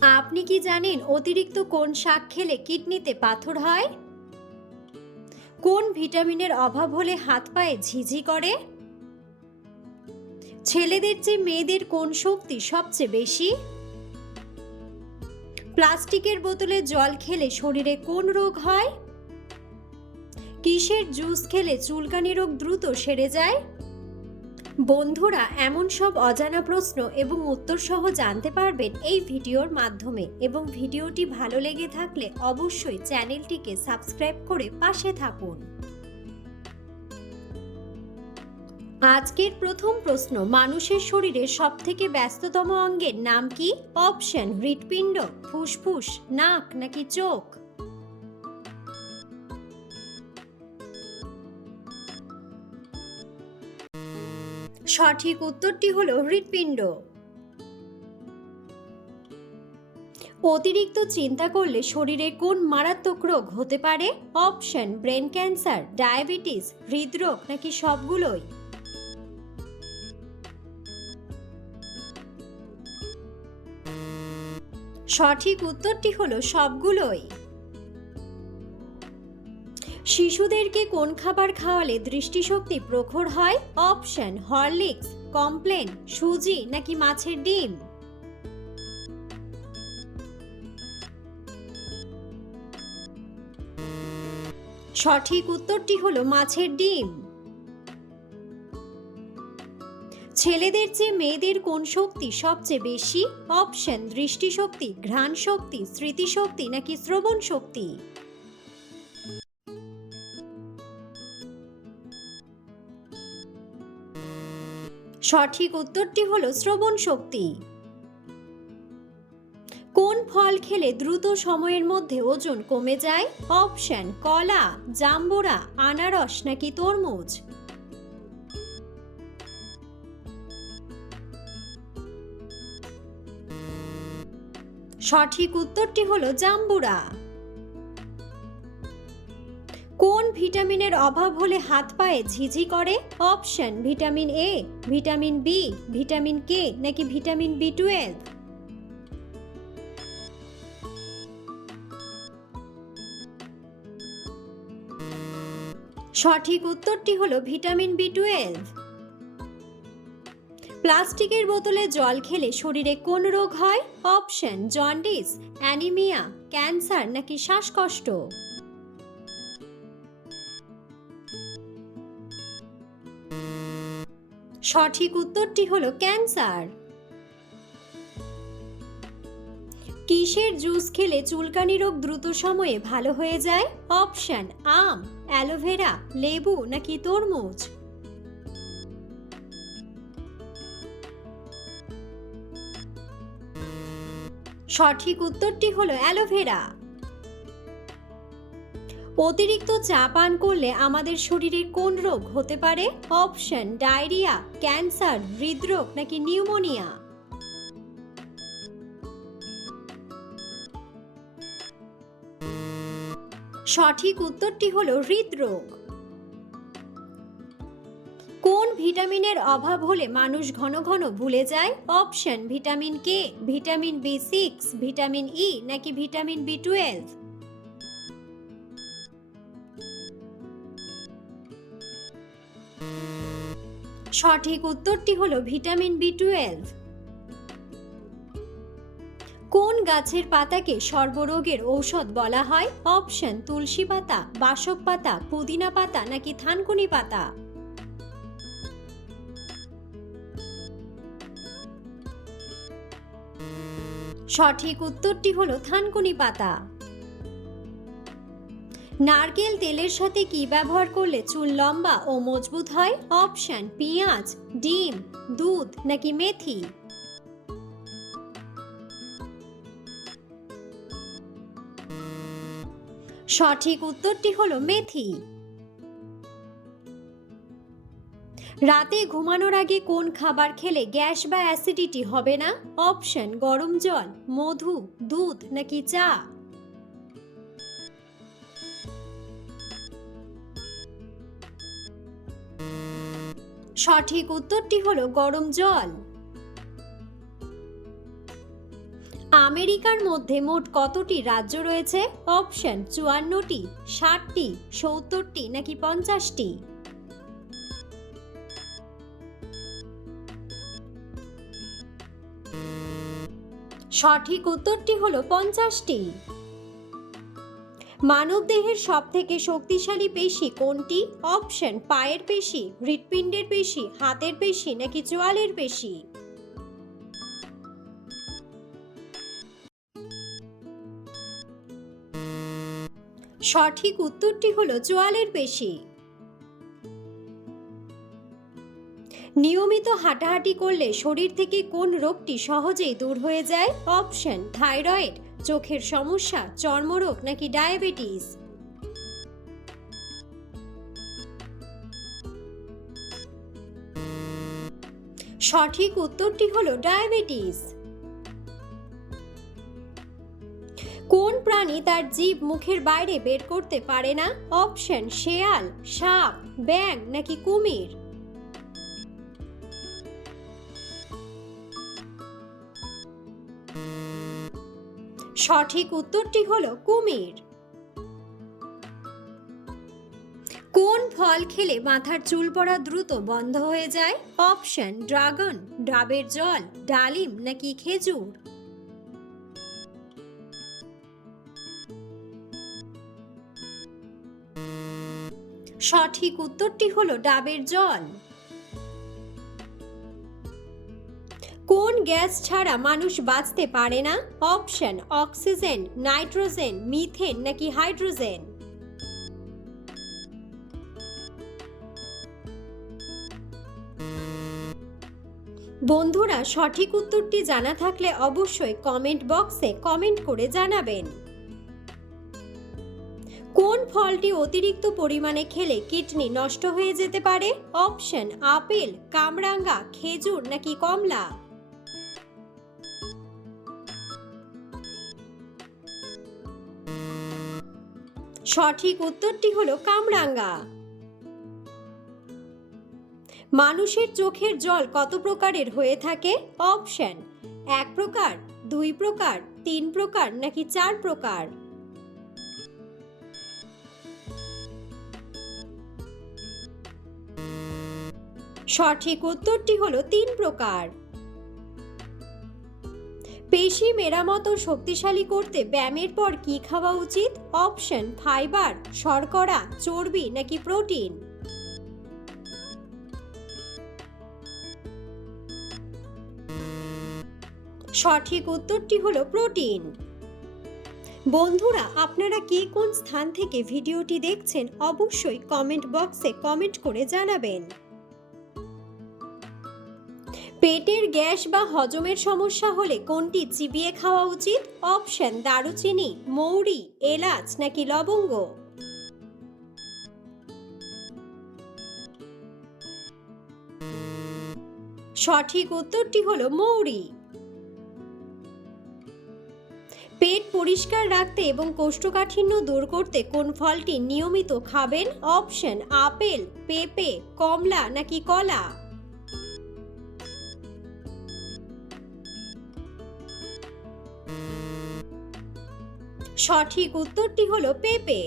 আপনি কি জানেন অতিরিক্ত কোন শাক খেলে কিডনিতে পাথর হয়? কোন ভিটামিনের অভাব হলে হাত পায়ে ঝিঝি করে? ছেলেদের চেয়ে মেয়েদের কোন শক্তি সবচেয়ে বেশি? প্লাস্টিকের বোতলে জল খেলে শরীরে কোন রোগ হয়? কিসের জুস খেলে চুলকানি রোগ দ্রুত সেরে যায়? বন্ধুরা এমন সব অজানা প্রশ্ন এবং উত্তর সহ জানতে পারবেন এই ভিডিওর মাধ্যমে এবং ভিডিওটি ভালো লেগে থাকলে অবশ্যই চ্যানেলটিকে সাবস্ক্রাইব করে পাশে থাকুন। আজকের প্রথম প্রশ্ন, মানুষের শরীরের সবথেকে ব্যস্ততম অঙ্গের নাম কি? অপশন, হৃৎপিণ্ড, ফুসফুস, নাক নাকি চোখ? সঠিক উত্তরটি হল হৃৎপিণ্ড। অতিরিক্ত চিন্তা করলে শরীরে কোন মারাত্মক রোগ হতে পারে? অপশন, ব্রেন ক্যান্সার, ডায়াবেটিস, হৃদরোগ নাকি সবগুলোই? সঠিক উত্তরটি হলো সবগুলোই। শিশুদেরকে কোন খাবার খাওয়ালে দৃষ্টিশক্তি প্রখর হয়? অপশন হরলিক্স কমপ্লেন সুজি নাকি মাছের ডিম? সঠিক উত্তরটি হলো মাছের ডিম। ছেলেদের চেয়ে মেয়েদের কোন শক্তি সবচেয়ে বেশি? অপশন দৃষ্টিশক্তি ঘ্রাণ শক্তি স্মৃতিশক্তি নাকি শ্রবণ শক্তি সঠিক উত্তরটি হলো শ্রবণ শক্তি। কোন ফল খেলে দ্রুত সময়ের মধ্যে ওজন কমে যায়? অপশন, কলা, জাম্বুরা, আনারস নাকি তরমুজ? সঠিক উত্তরটি হলো জাম্বুরা। কোন ভিটামিনের অভাব হলে হাত পায়ে ঝিঝি করে? Option, vitamin A vitamin B vitamin K নাকি ভিটামিন বি টুয়েলভ সঠিক উত্তরটি হলো ভিটামিন বি টুয়েলভ প্লাস্টিকের বোতলে জল খেলে শরীরে কোন রোগ হয়? অপশন, জন্ডিস, অ্যানিমিয়া, ক্যান্সার নাকি শ্বাসকষ্ট? সঠিক উত্তরটি হলো ক্যান্সার। কিসের জুস খেলে চুলকানি রোগ দ্রুত সময়ে ভালো হয়ে যায়? অপশন, আম, অ্যালোভেরা, লেবু নাকি তরমুজ? সঠিক উত্তরটি হলো অ্যালোভেরা। অতিরিক্ত চা পান করলে আমাদের শরীরে কোন রোগ হতে পারে? অপশন, ডায়রিয়া, ক্যান্সার, হৃদরোগ নাকি নিউমোনিয়া? সঠিক উত্তরটি হল হৃদরোগ। কোন ভিটামিনের অভাব হলে মানুষ ঘন ঘন ভুলে যায়? Option, vitamin K, vitamin B six, vitamin E নাকি ভিটামিন বি টুয়েলভ? সঠিক উত্তরটি হলো ভিটামিন বি টুয়েলভ। কোন গাছের পাতাকে সর্বরোগের ঔষধ বলা হয়? অপশন, তুলসী পাতা, বাসক পাতা, পুদিনা পাতা নাকি থানকুনি পাতা? সঠিক উত্তরটি হলো থানকুনি পাতা। নারকেল তেলের সাথে কি ব্যবহার করলে চুল লম্বা ও মজবুত হয়? অপশন, পেঁয়াজ, ডিম, দুধ নাকি মেথি? সঠিক উত্তরটি হলো মেথি। রাতে ঘুমানোর আগে কোন খাবার খেলে গ্যাস বা অ্যাসিডিটি হবে না? অপশন, গরম জল, মধু, দুধ নাকি চা? সঠিক উত্তরটি হলো গরম জল। আমেরিকার মধ্যে মোট কতটি রাজ্য রয়েছে? অপশন চুয়ান্নটি, ষাটটি, সত্তরটি নাকি পঞ্চাশটি? সঠিক উত্তরটি হলো পঞ্চাশটি। মানবদেহের সব থেকে শক্তিশালী পেশি কোনটি? অপশন, পায়ের পেশি, হৃৎপিণ্ডের পেশি, হাতের পেশি নাকি চোয়ালের পেশি? সঠিক উত্তরটি হলো চোয়ালের পেশি। নিয়মিত হাঁটাহাঁটি করলে শরীর থেকে কোন রোগটি সহজেই দূর হয়ে যায়? অপশন, থাইরয়েড চোখের সমস্যা, চর্মরোগ নাকি ডায়াবেটিস? সঠিক উত্তরটি হলো ডায়াবেটিস। কোন প্রাণী তার জীব মুখের বাইরে বের করতে পারে না? অপশন, শেয়াল, সাপ ব্যাং নাকি কুমির? সঠিক উত্তরটি হলো কুমির। কোন ফল খেলে মাথার চুল পড়া দ্রুত বন্ধ হয়ে যায়? অপশন, ড্রাগন, ডাবের জল, ডালিম নাকি খেজুর? সঠিক উত্তরটি হলো ডাবের জল। কোন গ্যাস ছাড়া মানুষ বাঁচতে পারে না? অপশন, অক্সিজেন, নাইট্রোজেন, মিথেন নাকি হাইড্রোজেন? বন্ধুরা, সঠিক উত্তরটি জানা থাকলে অবশ্যই কমেন্ট বক্সে কমেন্ট করে জানাবেন। কোন ফলটি অতিরিক্ত পরিমাণে খেলে কিডনি নষ্ট হয়ে যেতে পারে? অপশন, আপেল, কামরাঙ্গা, খেজুর নাকি কমলা? সঠিক উত্তরটি হলো কামরাঙ্গা। মানুষের চোখের জল কত প্রকারের হয়ে থাকে? অপশন, এক প্রকার, দুই প্রকার, তিন প্রকার নাকি চার প্রকার? সঠিক উত্তরটি হলো তিন প্রকার। পেশি মেরামত ও শক্তিশালী করতে ব্যায়ামের পর কি খাওয়া উচিত? অপশন, ফাইবার, শর্করা, চর্বি নাকি প্রোটিন? সঠিক উত্তরটি হলো প্রোটিন। বন্ধুরা, আপনারা কে কোন স্থান থেকে ভিডিওটি দেখছেন অবশ্যই কমেন্ট বক্সে কমেন্ট করে জানাবেন। পেটের গ্যাস বা হজমের সমস্যা হলে কোনটি চিবিয়ে খাওয়া উচিত? অপশন, দারুচিনি, মৌরি, এলাচ নাকি লবঙ্গ? সঠিক উত্তরটি হলো মৌরি। পেট পরিষ্কার রাখতে এবং কোষ্ঠকাঠিন্য দূর করতে কোন ফলটি নিয়মিত খাবেন? অপশন, আপেল, পেঁপে, কমলা নাকি কলা? সঠিক উত্তরটি হলো পেঁপে।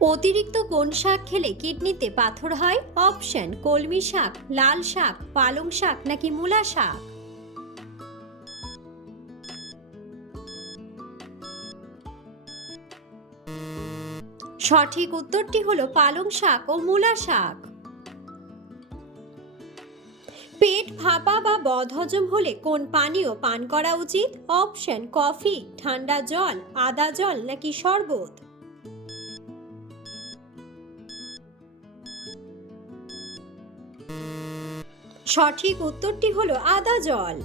অতিরিক্ত কোন শাক খেলে কিডনিতে পাথর হয়? অপশন, কলমি শাক, লাল শাক, পালং শাক নাকি মূলা শাক? সঠিক উত্তরটি হলো পালং শাক ও মূলা শাক। পেট ফাঁপা বা বদহজম হলে কোন পানীয় পান করা উচিত? অপশন, কফি, ঠান্ডা জল, আদা জল নাকি শরবত? সঠিক উত্তরটি হলো আদা জল।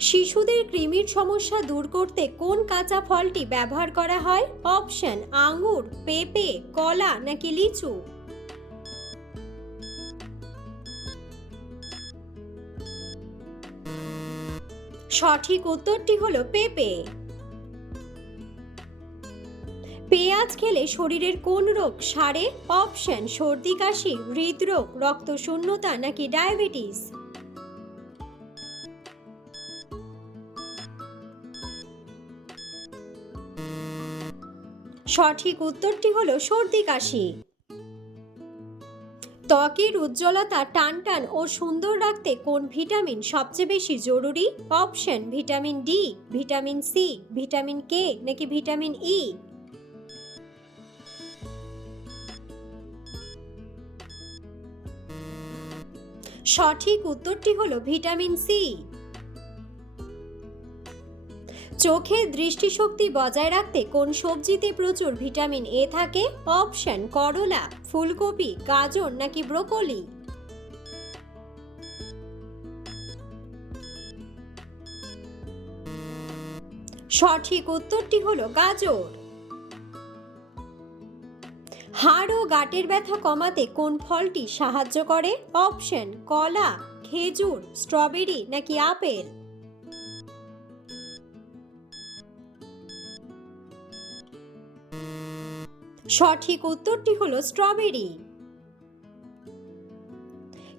শিশুদের কৃমির সমস্যা দূর করতে কোন কাঁচা ফলটি ব্যবহার করা হয়? অপশন, আঙুর, পেঁপে, কলা নাকি লিচু? সঠিক উত্তরটি হলো পেঁপে। পেঁয়াজ খেলে শরীরের কোন রোগ? সারে? অপশন, সর্দি, কাশি, হৃদরোগ রক্ত শূন্যতা নাকি ডায়াবেটিস? সঠিক উত্তরটি হলো সর্দি, কাশি। ত্বকের উজ্জ্বলতা টান টান ও সুন্দর রাখতে কোন ভিটামিন সবচেয়ে বেশি জরুরি? Option, vitamin D, vitamin C, vitamin K নাকি ভিটামিন ই? সঠিক উত্তরটি হলো ভিটামিন সি। চোখের দৃষ্টিশক্তি বজায় রাখতে কোন সবজিতে প্রচুর ভিটামিন এ থাকে? অপশন, করলা, ফুলকপি, গাজর নাকি ব্রোকলি? সঠিক উত্তরটি হলো গাজর। হাড় ও গাঁটের ব্যথা কমাতে কোন ফলটি সাহায্য করে? অপশন, কলা, খেজুর, স্ট্রবেরি নাকি আপেল? সঠিক উত্তরটি হলো স্ট্রবেরি।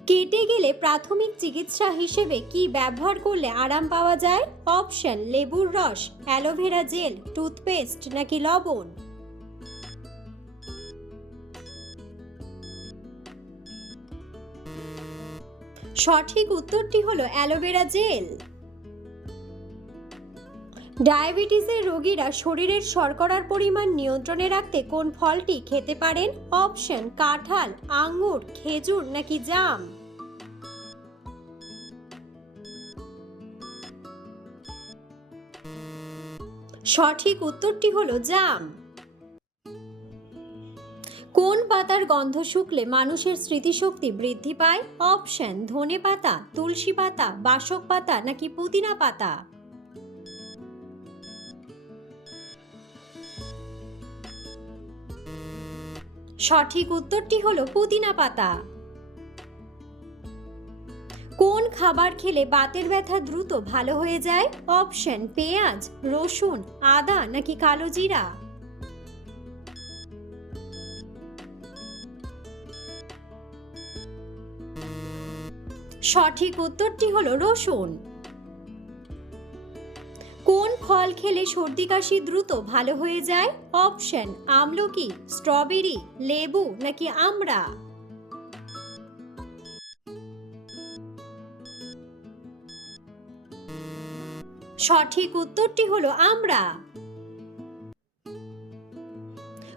কেটে গেলে প্রাথমিক চিকিৎসা হিসেবে কি ব্যবহার করলে আরাম পাওয়া যায়? অপশন, লেবুর রস, অ্যালোভেরা জেল, টুথপেস্ট নাকি লবণ? সঠিক উত্তরটি হলো অ্যালোভেরা জেল। ডায়াবেটিসের রোগীরা শরীরের শর্করার পরিমাণ নিয়ন্ত্রণে রাখতে কোন ফলটি খেতে পারেন? অপশন, কাঁঠাল আঙুর খেজুর নাকি জাম? সঠিক উত্তরটি হলো জাম। কোন পাতার গন্ধ শুকলে মানুষের স্মৃতিশক্তি বৃদ্ধি পায়? অপশন, ধনে পাতা, তুলসী পাতা, বাসক পাতা নাকি পুদিনা পাতা? সঠিক উত্তরটি হলো পুদিনা পাতা। কোন খাবার খেলে বাতের ব্যথা দ্রুত ভালো হয়ে যায়? অপশন, পেঁয়াজ, রসুন, আদা নাকি কালো জিরা? সঠিক উত্তরটি হলো রসুন। ফল খেলে সর্দি কাশি দ্রুত ভালো হয়ে যায়? অপশন, আমলকি, স্ট্রবেরি, লেবু নাকি আমড়া সঠিক উত্তরটি হলো আমড়া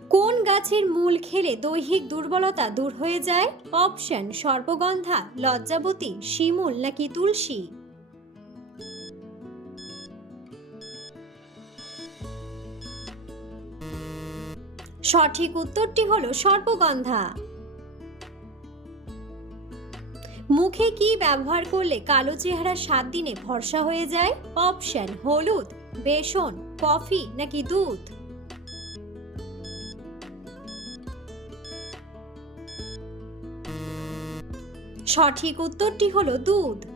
কোন গাছের মূল খেলে দৈহিক দুর্বলতা দূর হয়ে যায়? অপশন সর্বগন্ধা লজ্জাবতী, শিমুল নাকি তুলসী? সঠিক উত্তরটি হলো সর্পগন্ধা। মুখে কি ব্যবহার করলে কালো চেহারা সাত দিনে ভরসা হয়ে যায়? অপশন, হলুদ, বেসন, কফি নাকি দুধ? সঠিক উত্তরটি হলো দুধ।